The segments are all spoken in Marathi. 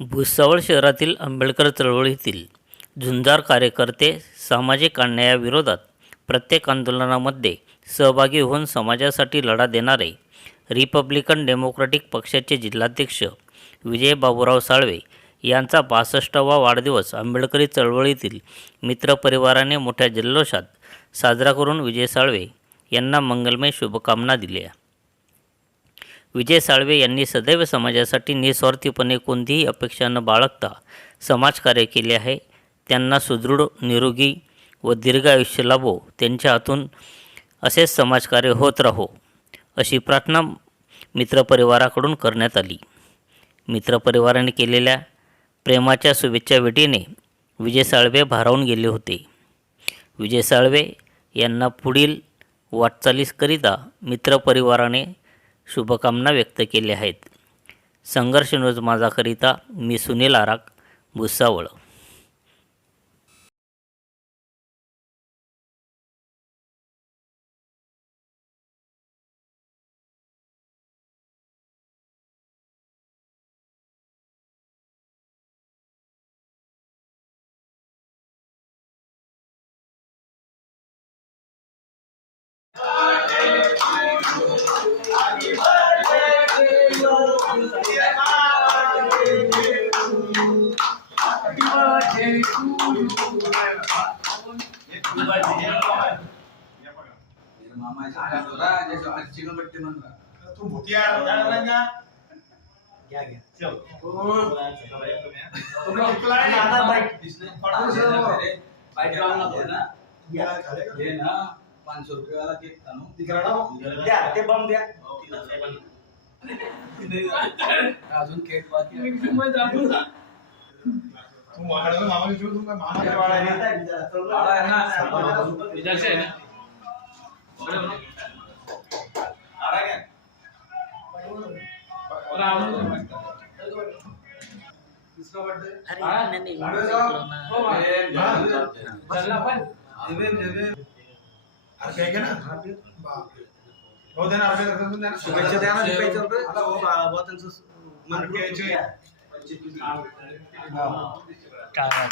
भुसावळ शहरातील आंबेडकर चळवळीतील झुंजार कार्यकर्ते सामाजिक अन्यायाविरोधात प्रत्येक आंदोलनामध्ये सहभागी होऊन समाजासाठी लढा देणारे रिपब्लिकन डेमोक्रॅटिक पक्षाचे जिल्हाध्यक्ष विजय बाबूराव साळवे यांचा बासष्टावा वाढदिवस आंबेडकरी चळवळीतील मित्रपरिवाराने मोठ्या जल्लोषात साजरा करून विजय साळवे यांना मंगलमय शुभकामना दिल्या. विजय साळवे यांनी सदैव समाजासाठी निस्वार्थीपणे कोणतीही अपेक्षा न बाळगता समाजकार्य केले आहे. त्यांना सुदृढ निरोगी व दीर्घ आयुष्य लाभो. त्यांच्या हातून असेच समाजकार्य होत राहो अशी प्रार्थना मित्रपरिवाराकडून करण्यात आली. मित्रपरिवाराने केलेल्या प्रेमाच्या शुभेच्छा भेटीने विजय साळवे भारावून गेले होते. विजय साळवे यांना पुढील वाटचालीकरिता मित्रपरिवाराने शुभकामना व्यक्त केल्या आहेत. संघर्ष न्यूज माझाकरिता मी सुनील आराक भुसावळ. तू भुतिया घ्या घ्या चल आता ना घ्या दे ना. पाच रुपयाला रुपये वाला केक था तिकडे द्या ते बम द्या अजून केक बाकी हो. शुभेच्छा द्या ना शुभेच्छा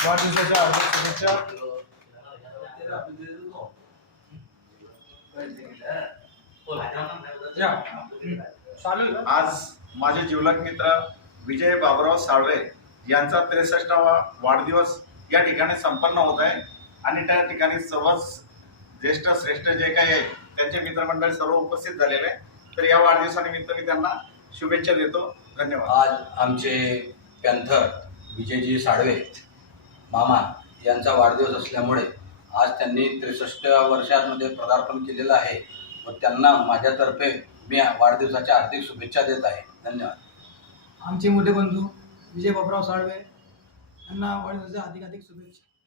वाढदिवसाच्या हार्दिक शुभेच्छा या. चालेल आज माझे जीवलग मित्र विजय बाबुराव साळवे यांचा त्रेसष्टावा वाढदिवस या ठिकाणी संपन्न होत आहे. आणि त्या ठिकाणी सर्वच ज्येष्ठ श्रेष्ठ जे काही आहे त्यांचे मित्रमंडळी सर्व उपस्थित झालेले आहे तर या वाढदिवसानिमित्त मी त्यांना शुभेच्छा देतो. धन्यवाद. आज आमचे पॅन्थर विजयजी साळवे मामा यांचा वाढदिवस असल्यामुळे आज त्यांनी त्रेसष्ट वर्षांमध्ये पदार्पण केलेलं आहे व त्यांना माझ्यातर्फे मी वाढदिवसाच्या हार्दिक शुभेच्छा देत आहे. धन्यवाद. आमचे मोठे बंधू विजय बाबराव साळवे यांना वाढदिवसाच्या अधिकाधिक शुभेच्छा.